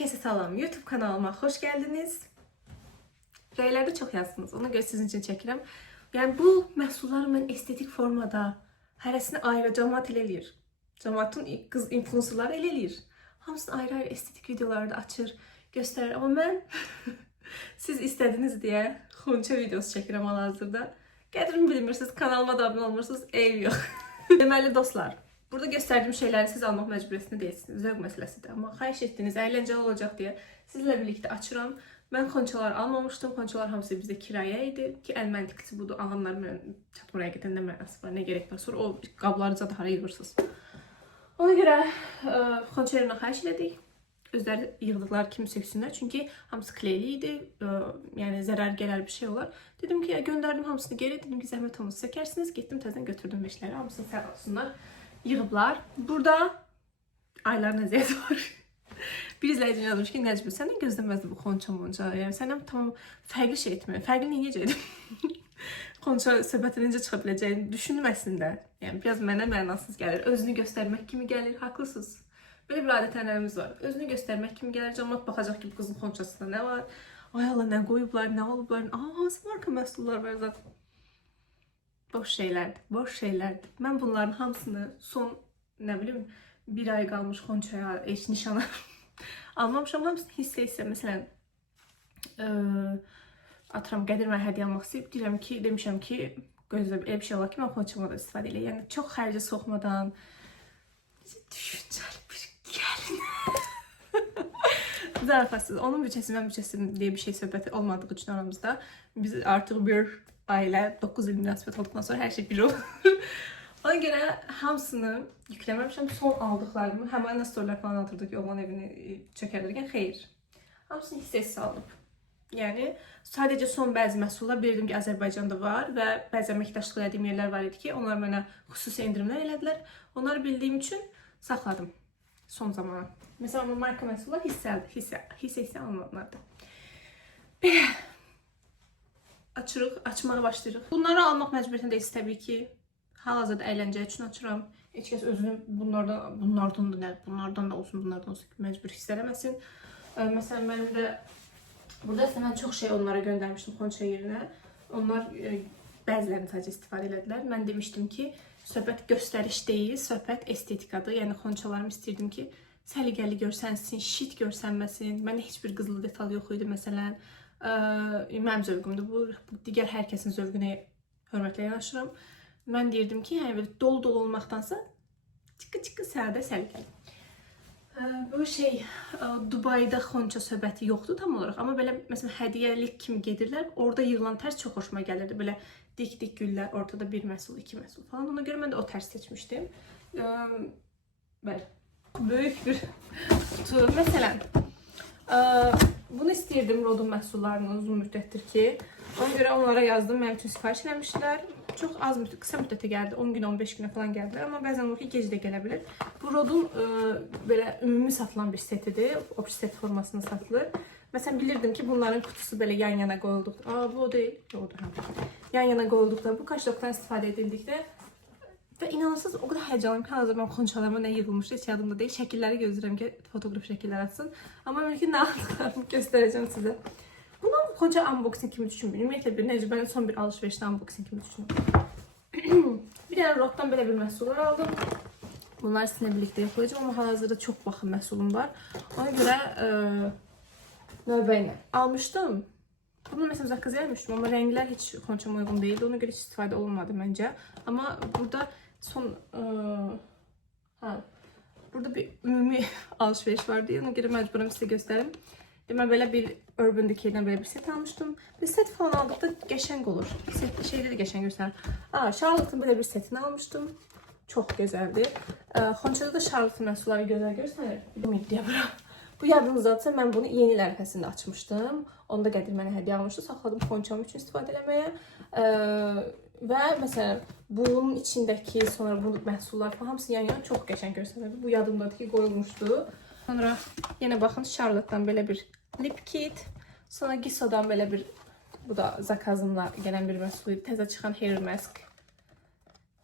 Herkese salam. YouTube kanalıma hoş geldiniz. Rəylərdə çox yazsınız. Ona görə sizin üçün çəkirəm. Yəni bu məhsulları mən estetik formada hərəsini ayrı cəmaət eləyir. Cəmaətin qız influencerları eləyir. Hamısını ayrı-ayrı estetik videolarda açır, göstərir. Amma mən siz istədiniz deyə xonça videosu çəkirəm hal-hazırda. Qədrini bilmirsiniz, kanalıma da abunə olmursunuz, eyb yox. Deməli dostlar, burada göstərdiyim şeyləri siz almaq məcburiyyətində deyilsiniz. Zövq məsələsidir. Amma xahiş etdiniz, əyləncəli olacaq deyə sizlə birlikdə açıram. Mən xonçalar almamışdım. Xonçalar hamısı bizdə kirayə idi ki, ən məntiqlisi budur. Ağanlar mən çatmaya gedəndə mənası var, nə gerək var. Sonra o qabları da hara yığırsınız. Ona görə xonçalarına xahiş elədik. Özləri yığdıqları kimi söksünlər. Çünki hamısı kleyli idi. Yəni zərər gələr bir şey olar. Dedim ki, göndərdim hamısını geri. Dedim ki, zəhmət olmasa sökərsiniz. Getdim təzədən götürdüm beşləri. Hamısını sağ olsunlar. Yığıblar. Burada ayların əziyyəti var. Bir izləyicim yazmış ki, Nəcmi, səndən gözləməzdi bu xonça-monca. Yəni səndən tam fərqli şey etmir. Fərqli niyə edəcəkdim? Xonça söhbəti necə çıxa biləcəyini düşündüm əslində. Yəni biraz mənə mənasız gəlir. Özünü göstərmək kimi gəlir. Haqlısınız. Belə bir adət-ənənələrimiz var. Özünü göstərmək kimi gəlir. Cəmaət baxacaq ki, bu qızın xonçasında nə var? Ay Allah, nə qoyublar, nə alıblar? Hansı marka məhsullar var zaten? Boş şeylərdir. Boş şeylərdir. Mən bunların hamısını son, nə bilim, bir ay qalmış xonçaya, nişana almamışam. Hamısını hissə-hissə, məsələn, atıram, Qədir mənə hədiyyə almaq istəyib, deyirəm ki, demişəm ki, gözlə, bir şey olar ki, mən xonçama da istifadə eləyəm. Yəni, çox xərcə soxmadan, düşüncəli bir gəlin. Zarafatsız. Onun bütçəsi, mən bütçəsi deyə bir şey söhbəti olmadığı üçün aramızda. Biz artıq bir ailə, 9 il münasibət olduqdan sonra hər şey bir olur. Ona görə hamısını yükləməmişəm. Son aldıqlarımı, həmən storylər falan atırdıq ki, oğlan evini çökərdirkən, xeyr. Hamısını hissə-hissə alınıb. Yəni, sadəcə son bəzi məhsullar bilirdim ki, Azərbaycanda var və bəzi əməkdaşlıq edədiyim yerlər var idi ki, onlar mənə xüsusi endirimlər elədilər. Onları bildiyim üçün saxladım son zamana. Məsələn, marka məhsullar hissə-hissə alınanlardır. Belə, açırıq, açmağa başlayırıq. Bunları almaq məcburiyyətində deyilsiniz təbii ki. Hal-hazırda əyləncə üçün açıram. Heç kəs özünü bunlardan da olsun məcbur hiss eləməsin. Məsələn, mənim də burada mən çox şey onlara göndərmişdim xonça yerinə. Onlar bəzilərini sadəcə istifadə elədilər. Mən demişdim ki, söhbət göstəriş deyil, söhbət estetikadır. Yəni xonçalarımı istəyirdim ki, səliqəli görsənsin, şit görsənməsin. Məndə heç bir qızılı detal yox idi məsələn. Mənim zövqümdür bu. Digər hər kəsin zövqünə hörmətlə yanaşıram. Mən deyirdim ki, yəni belə dolu-dolu olmaqdansa çıqqı-çıqqı sədə səliqəli. Bu şey, Dubayda xonça söhbəti yoxdur tam olaraq. Amma belə, məsələn, hədiyyəlik kimi gedirlər. Orada yığılan tərs çox xoşuma gəlirdi. Belə dik-dik güllər, ortada bir məhsul, iki məhsul falan. Ona görə mən də o tərs seçmişdim. Bəli. Böyük bir kutu. Məsələn, bunu istəyirdim Rodun məhsullarını uzun müddətdir ki. Ona görə onlara yazdım. Mənim üçün sifariş eləmişdilər. Çox az qısa müddətə gəldi. 10 gün, 15 günə falan gəldilər. Amma bəzən olur ki, gec də gələ bilir. Bu Rodun belə ümumi satılan bir setidir. Obj set formasında satılır. Məsələn, bilirdim ki, bunların kutusu belə yan-yana qoyulduqda. Bu o deyil. Odur. Yan-yana qoyulduqda, bu kaşlokdan istifadə edildikdə və inanırsınız, o qədər həyəcanlıyım ki, hazır mən xonçalarıma nə yığılmışdı, heç yadımda deyil. Şəkilləri gözləyirəm ki, fotoqraf şəkillər atsın. Amma mümkün nə aldıqlarımı göstərəcəm sizə. Bunu xonça unboxing kimi düşünmürüm. Ümumiyyətlə, Nəcəbənin son bir alışverişdə unboxing kimi düşünmürüm. Bir dənə Roddan belə bir məhsullar aldım. Bunları sizinlə birlikdə yapacağım, amma hal-hazırda çox baxım məhsulum var. Ona görə növbə ilə almışdım. Bunu məsələn zakaz eləmişdim, amma rənglər heç xonçama uyğun deyildi. Ona görə heç istifadə olunmadı məncə. Amma burada son... Burada bir ümumi alışveriş vardı. Ona görə məcburam sizə göstərim. Mən belə bir Urban Decay'dən belə bir set almışdım. Bir set falan aldıqda qəşəng olur. Şeydə də qəşəng göstərir. Charlotte'ın belə bir setini almışdım. Çox gözəldir. Xonçada da Charlotte'ın məhsulları gözəl görsənir. Bilmiyyə bura. Bu yadınızdadırsa, mən bunu yeni il ərəfəsində açmışdım. Onda Qədir mənə hədiyyə almışdı. Saxladım xonçam üçün istifadə eləməyə. Və məsələn, bunun içindəki sonra bu məhsullar falan hamısı yan-yana çox qəşəng görsənirdi. Bu yadımdadır ki, qoyulmuşdu. Sonra yenə baxın, Charlotte'dan belə bir lip kit. Sonra Gisso'dan belə bir, bu da zakazımla gələn bir məhsul idi. Təzə çıxan hair mask.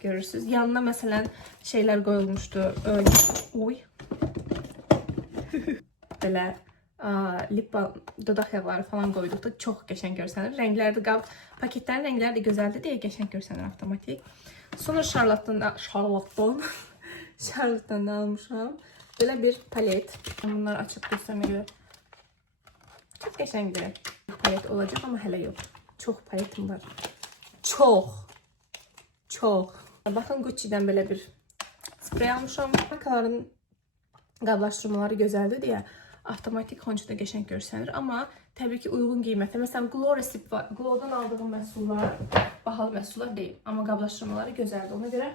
Görürsünüz. Yanına məsələn şeylər qoyulmuşdu. Belə lip balm, dodaq yağları falan qoyduqda çox qəşəng görsənir. Rəngləri də paketlərin rəngləri də gözəldir deyə qəşəng görsənir avtomatik. Sonra Charlotte'dan almışam. Belə bir palet. Bunları açıb göstərməyə görə. Çox qəşəngdir. Palet olacaq amma hələ yox. Çox paletim var. Çox. Baxın Gucci'dən belə bir sprey almışam. Markaların qablaşdırmaları gözəldir deyə avtomatik xonçada qəşəng görsənir. Amma təbii ki uyğun qiymətə. Məsələn, Glow Recipe var. Glow'dan aldığım məhsullar bahalı məhsullar deyil. Amma qablaşdırmaları gözəldir. Ona görə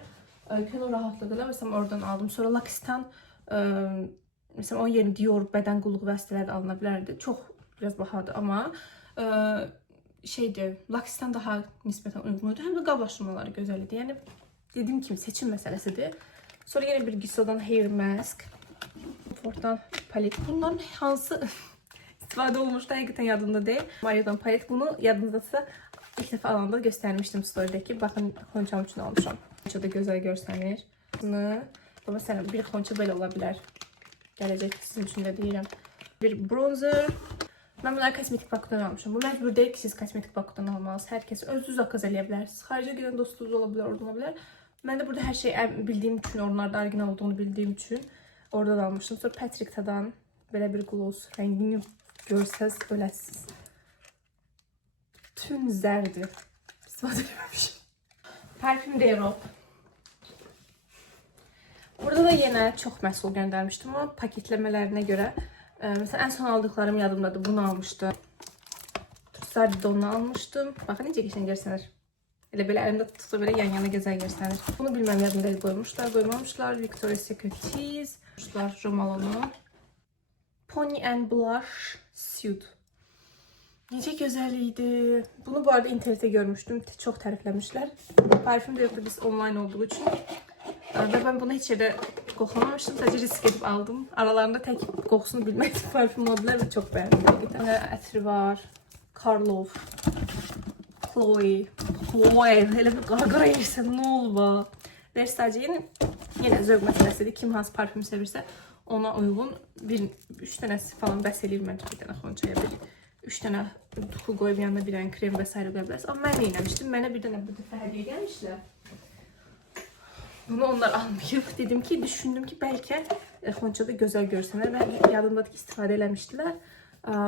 könül rahatlıqla məsələn oradan aldım. Sonra Lakistan məsələn onun yeni Dior bədən qulluq vəsitələri də alına bilərdi. Çox biraz bahadır amma Lakistan daha nisbətən uyğundur. Həm də qablaşdırmaları gözəl idi. Yəni dediyim kimi seçim məsələsidir. Sonra yenə bir Gissel'dan hair mask. Fortdan palet. Bunların hansı istifadə olmuşdu həqiqətən yadımda deyil. Mario'dan palet. Bunu yadınızdasa ilk dəfə alanda göstərmişdim story'dəki. Baxın xonçam üçün almışam. Xonça da gözəl görsənir. Məsələn bir xonça belə ola bilər. Gələcək sizin üçün də deyirəm. Bir bronzer. Mən bunları kosmetik bakıdan almışam. Bu məcbur deyil ki siz kosmetik bakıdan almalısınız. Hər kəs özünüz zakaz eləyə bilərsiniz. Xaricə gedən dostunuz ola bilər, oradan ola bilər. Mən də burada hər şey bildiyim üçün, onlarda orijinal olduğunu bildiyim üçün oradan almışdım. Sonra Patrick'dan belə bir gloss rəngini görsəz öləsiniz. Tüm zərdir. İstifadə etməmişim. Parfüm de Europe. Burada da yenə çox məhsul göndərmişdim ama paketləmələrinə görə mesela en son aldıklarım yadımdadır. Bunu almışdım. Trussardon'u almışdım. Bakın necə qəşəng görsənir. Elə belə əlimdə tutsa belə yan-yana gözəl görsənir. Bunu bilməm yadımda qoymuşlar, qoymamışlar. Victoria's Secret Cheese. Romalonu. Pony and Blush Suit. Necə gözəl idi. Bunu bu arada internetdə görmüşdüm. Çox tərifləmişlər. Parfüm də yoxdur biz online olduğu üçün. Və mən bunu heç yerdə qoxlamamışdım. Sadəcə risk edib aldım. Aralarında tək qoxusunu bilməkdir parfüm oldular və çox bəyəndim. Ətri var. Karlov. Chloe. Elə bir qarqara yersən, nə olub? Versace yenə zövq məsələsidir. Kim hansı parfüm sevirsə ona uyğun 3 dənəsi falan bəs eləyir məncə bir dənə xonçaya bir. 3 dənə tuxu qoyub yanına bir dənə krem və s. qoya bilərsiniz. Amma mən neyləmişdim? Mənə bir dənə bu dəfə hədiyyə gəlmişlər. Bunu onlar almayıb. Dedim ki, düşündüm ki, bəlkə xonçada gözəl görsənər və yadımdadır ki, istifadə eləmişdilər.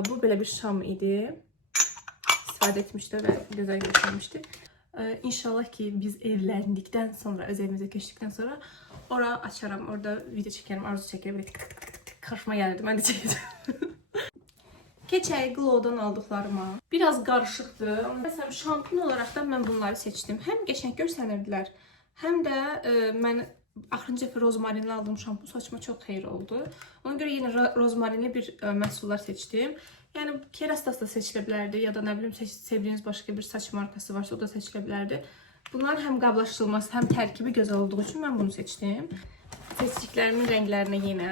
Bu belə bir şam idi. İstifadə etmişlər və gözəl görsənmişdi. İnşallah ki, biz evləndikdən sonra, öz evimizə köçdükdən sonra ora açaram, orada video çəkərəm, arzu çəkərəm. Qarşıma gəlirdi, mən də çəkəcəm. Keçək Glow'dan aldıqlarıma. Biraz qarışıqdır. Məsələn, şampun olaraq da mən bunları seçdim. Həm qəşəng görsənirdilər, həm də mən axırıncı dəfə rozmarinli aldığım şampun saçıma çox xeyir oldu. Ona görə yenə rozmarinli bir məhsullar seçdim. Yəni Kerastase da seçilə bilərdi ya da nə bilim sevdiyiniz başqa bir saç markası varsa o da seçilə bilərdi. Bunların həm qablaşdırılması, həm tərkibi gözəl olduğu üçün mən bunu seçdim. Seçdiklərimin rənglərinə yenə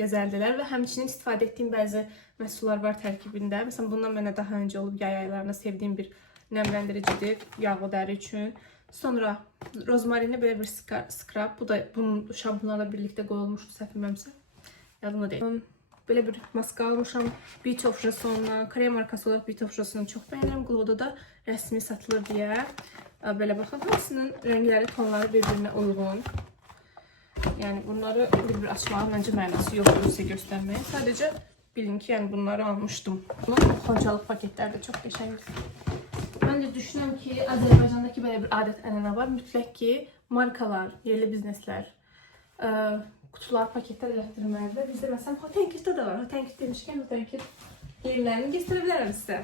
gözəldilər və həmçinin istifadə etdiyim bəzi məhsullar var tərkibində. Məsələn, bundan mənə daha öncə olub yay aylarında sevdiyim bir nəmləndiricidir yağlı dəri üçün. Sonra rozmarinli belə bir skrab. Bu da bunun şampunlarla birlikdə qoyulmuşdu, səhv etmirəmsə. Yadımda deyil. Belə bir maska almışam. Beach of Jason'dan. Krem markası olaraq Beach of Jason'u çox bəyənirəm. Glow'da da rəsmi satılır deyə. Belə baxın, hamısının rəngləri, tonları bir-birinə uyğun. Yəni bunları bir-bir açmağın məncə mənası yoxdur sizə göstərməyə. Sadəcə bilin ki, yəni bunları almışdım. Bunun xonçalıq paketləri də çox qəşəngdir. Mən də düşünürəm ki, Azərbaycandakı belə bir adət-ənənə var. Mütləq ki, markalar, yerli bizneslər qutular, paketlər elətdirməlidir. Bizdə məsələn Hotenkitdə də var. Hotenkit demişkən, Hotenkit yerlərini göstərə bilərəm sizə.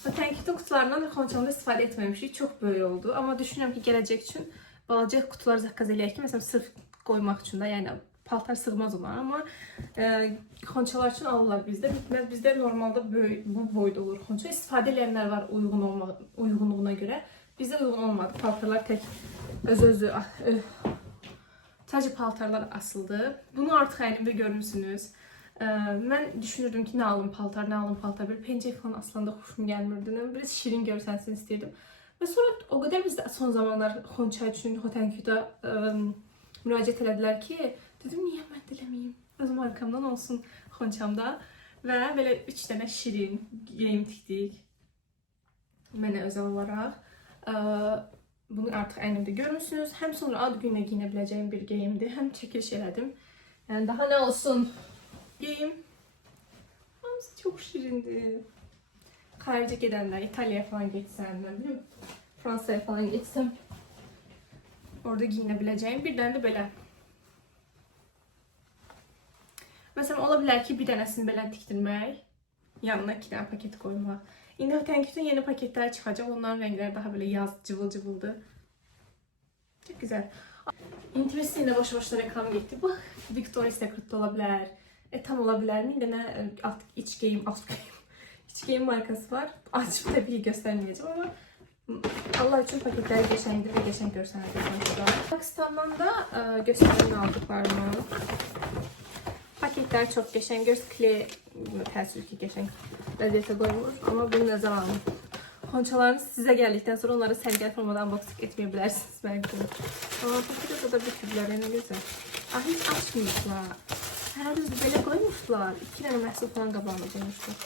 Hotenkitin qutularından xonçalında istifadə etməmişik. Çox böyük oldu. Amma düşünürəm ki, gələcək üçün balaca qutular zakaz eləyək ki, məsələn sırf qoymaq üçün də, yəni paltar sığmaz onlar, amma xonçalar üçün alırlar bizdə. Bizdə normalda bu boyda olur xonça. İstifadə edənlər var uyğunluğuna görə. Bizdə uyğun olmadı. Paltarlar tək özü sadəcə paltarlar asıldı. Bunu artıq əlimdə görmüsünüz. Mən düşünürdüm ki, nə alım paltar. Bir pencək falan aslında xoşum gəlmirdi. Biraz şirin görsənsin istəyirdim. Və sonra o qədər bizdə son zamanlar xonça üçün Hotenkitə müraciət elədilər ki, dedim, niyə mən də eləməyim? Öz markamdan olsun xonçamda. Və belə 3 dənə şirin geyim tikdik. Mənə özel olaraq. Bunu artıq əynimdə görmüsünüz. Həm sonra ad gününə giyinə biləcəyim bir geyimdir. Həm çəkiliş elədim. Yəni daha nə olsun? Geyim. Hamısı çox şirindir. Xaricə gedəndə, İtaliyaya falan getsəm, nə bilim, Fransaya falan getsəm, orada giyinə biləcəyim. Bir dənə də belə. Məsələn, ola bilər ki, bir dənəsini belə tikdirmək, yanına 2 dənə paket qoymaq. İndi Tənkütün yeni paketlər çıxacaq, onların rəngləri daha belə yaz, cıvıl-cıvıldır. Çox gözəl. Intimisi ilə boş-boşda reklam getdi. Bax, Victoria's Secret'da ola bilər. Tam ola bilər. Bir dənə iç geyim markası var. Açıb təbii ki, göstərməyəcəm, amma Allah üçün paketləri qəşəngdir və qəşəng görsənəcək. Pakistandan da göstərimin aldıqlarımı. Paketlər çox qəşəng, görsəkli təəssüf ki, qəşəng vəziyyətə qoymur, amma bunu nəzər alın. Xonçalarınız sizə gəldikdən sonra onları sərgəli formada unboxing etməyə bilərsiniz belki. Amma paketdə da bitirdilər, nə gözəl. Heç açmıyıqlar. Hər düzdür, belə qoymuşdular. 2 dənə məhsul falan qabağına qoymuşdular.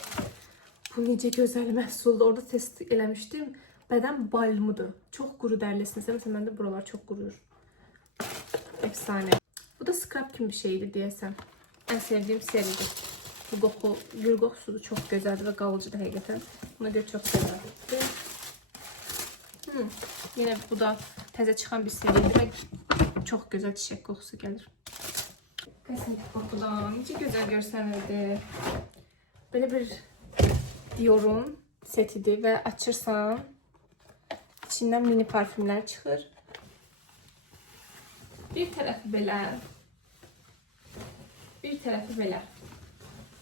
Bu necə gözəl məhsuldur. Orada test eləmişdim. Bədən balmıdır. Çox quru dərlisinizsə, məsələn, məndə buralar çox quruyur. Efsane. Bu da scrub kimi bir şeydir deyəsəm. Ən sevdiyim seridir. Bu qoxu, gül qoxusudur, çox gözəldir və qalıcıdır həqiqətən. Buna görə çox gözəldir. Yenə bu da təzə çıxan bir seridir və çox gözəl çiçək qoxusu gəlir. Qəsəlik qoxudan necə gözəl görsənirdi. Belə bir Dior'un setidir və açırsan, içindən mini parfümlər çıxır. Bir tərəfi belə. Bir tərəfi belə.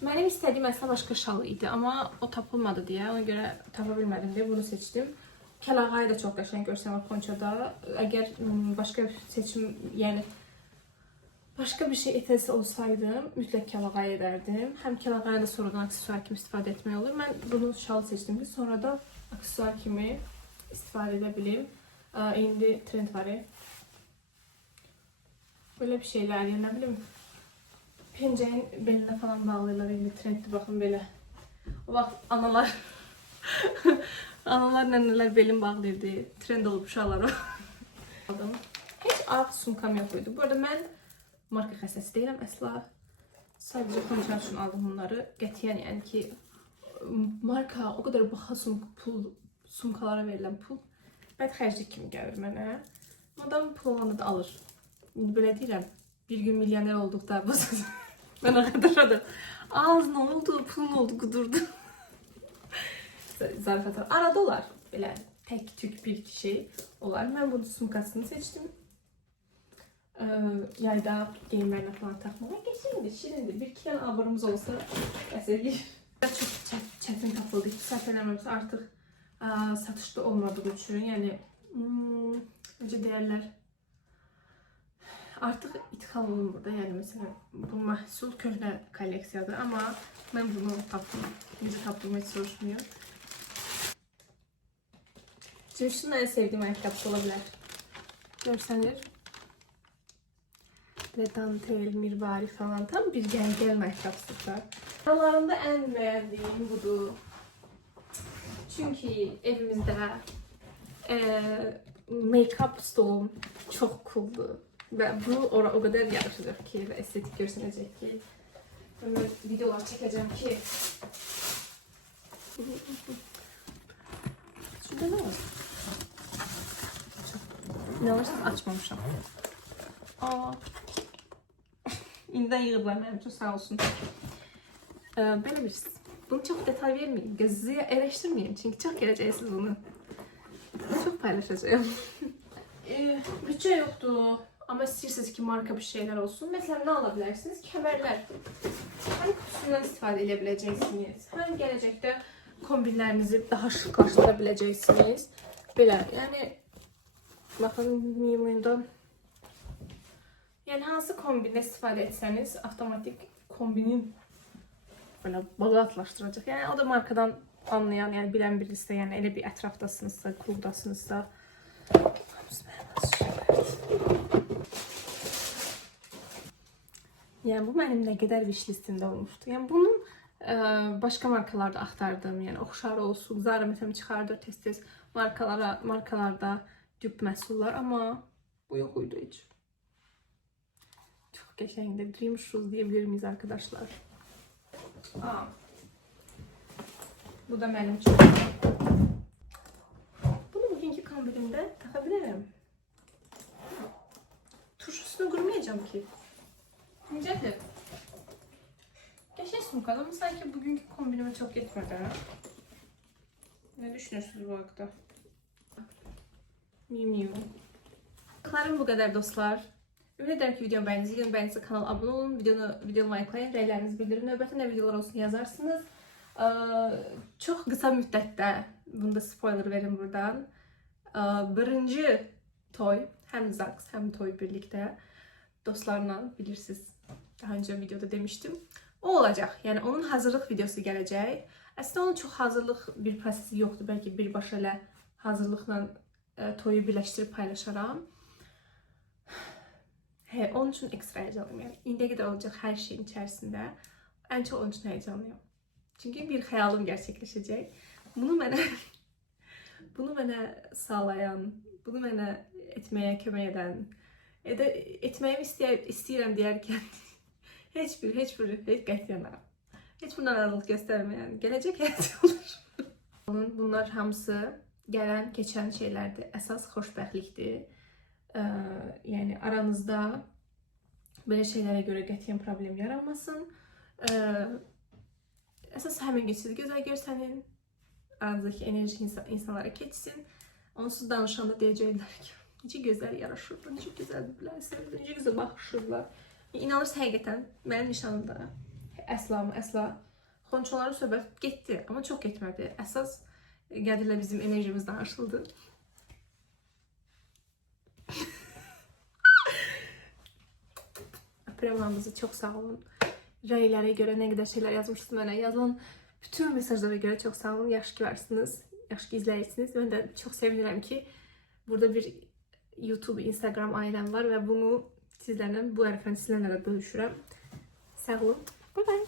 Mənim istədiyim əslində başqa şal idi, amma o tapılmadı deyə, ona görə tapa bilmədim deyə bunu seçdim. Kəlağayı da çox qəşəng görsənir ponçada. Əgər başqa seçim, yəni başqa bir şey etəsi olsaydım, mütləq kəlağayı edərdim. Həm kəlağayı da sonradan aksesuar kimi istifadə etmək olur. Mən bunu şal seçdim ki, sonra da aksesuar kimi istifadə edə bilim. İndi trend var. Böyle bir şeyler, yəni nə bilim, penceğin beline falan bağlayırlar, indi trendli baxın belə. O vaxt analar analar, nənələr belin bağlayırdı. Trend olub uşaqlar o. Heç ağ sumkam yox idi. Bu arada mən marka xəstəsi deyiləm əsla. Sadəcə konuşar üçün aldım bunları. Qətiyyən, yəni ki, marka o qədər baha sumkalara verilən pul bədxərclik kimi gəlir mənə. Adam pul olanda da alır. İndi belə deyirəm, bir gün milyoner olduqda bu sözü mən ağadır. Az nə oldu, pulun oldu, qudurdu. Zarafat var. Arada olar, belə tək tük bir şey olar. Mən bunun sumkasını seçdim. Yayda geyimlərinə falan taxmağa geçirindir, şirindir. Bir iki dənə avarımız olsa əsəlir. Çox çətin tapıldı. Səhv eləmirəmsə artıq satışda olmadığı üçün, yəni necə deyərlər, artıq ithal olunmur da, yəni məsələn bu məhsul köhnə kolleksiyadır, amma mən bunu tapdım. Necə tapdığımı heç soruşmuyor. Cimşinin ən sevdiyim ayaqqabısı ola bilər. Görsənir. Ve dantel, mirvari falan, tam bir gəl-gəl ayaqqabısıdır. Aralarında ən bəyəndiyim budur. Çünki evimizdə make-up stolum çox cooldur. Və bu o qədər yarışacaq ki, və estetik görsənəcək ki, mən videolar çəkəcəm ki, şurada nə var? Nə varsa açmamışam. İndidən yığıblar mənim üçün, sağ olsun. Belə bilirsiniz, bunu çox detay verməyim, gözünüzü eleştirməyim, çünki çox gələcəksiniz bunu. Çox paylaşacağım. Bütçə yoxdur. Ama istiyorsanız ki marka bir şeyler olsun. Mesela ne alabilirsiniz? Kemerler. Hem kutusundan istifade edebileceksiniz. Hem gelecekte kombinlerinizi daha şıklaştırabileceksiniz. Böyle yani bakın miyumunda yani hansı kombinle istifade etseniz otomatik kombinin böyle bağlatlaştıracak. Yani o da markadan anlayan, yani bilen birisi, yani elə bir ətrafdasınızsa, klubdasınızsa. Yani bu benim ne kadar wish listimde olmuştu. Yani bunun Başqa markalarda axtardım. Yəni oxşar olsun. Zara məsələn çıxardır tez-tez markalarda düp məhsullar, amma bu yox idi heç. Çox qəşəngdir. Dream shoes deyə bilir miyiz arkadaşlar? Bu da mənim üçün. Bunu bugünkü kombinimdə taxa bilərəm. Turşusunu qurmayacağım ki. Necədir? Qəşəng sumkadır ama sanki bugünkü kombinime çok yetmedi. Ne düşünüyorsunuz bu haqda? Miu. Baxlarım bu qədər dostlar. Ümid edirəm ki videomu bəyənirsiniz. Kanala abunə olun, videomu likelayın, rəylərinizi bildirin. Növbəti nə videolar olsun yazarsınız. Çox qısa müddətdə, bunda spoiler verin buradan. Birinci toy, həm Zaks, həm toy birlikdə dostlarla bilirsiniz. Daha önce videoda demiştim. O olacaq. Yəni onun hazırlıq videosu gələcək. Əslində onun çox hazırlıq bir prosesi yoxdur. Bəlkə birbaşa elə hazırlıqla toyu birləşdirib paylaşaram. Onun üçün ekstra heyecanlıyım. Yəni indiyə qədər olacaq hər şeyin içərisində ən çox onun üçün heyecanlıyım. Çünki bir xəyalım gerçəkləşəcək. Bunu mənə sağlayan, bunu mənə etməyə kömək edən, etməyimi istəyirəm deyərkən heç qətiyyən heç bir narazılıq göstərməyən gələcək həyat olur. Bunlar hamısı gələn, keçən şeylərdir. Əsas xoşbəxtlikdir. Yəni aranızda belə şeylərə görə qətiyyən problem yaranmasın. Əsas həmin geçidi gözəl görsənin, aranızdakı enerji insanlara keçsin. Onsuz danışanda deyəcəklər ki, necə gözəl yaraşırlar, necə gözəl bilərsən, necə gözəl baxışırlar. İnanırsın həqiqətən, mənim nişanımda əsla xonçoların söhbət getdi, amma çox getmədi. Əsas Qədirlə bizim enerjimiz danışıldı. Öpürəm çox sağ olun. Rəylərə görə nə qədər şeylər yazmışsınız mənə. Yazılan bütün mesajlara görə çox sağ olun. Yaxşı ki varsınız, yaxşı ki izləyirsiniz. Mən də çox sevinirəm ki burada bir YouTube, Instagram ailəm var və bunu sizlərlə, bu ərəfəni sizlərlə bölüşürəm. Sağ olun. Bye bye.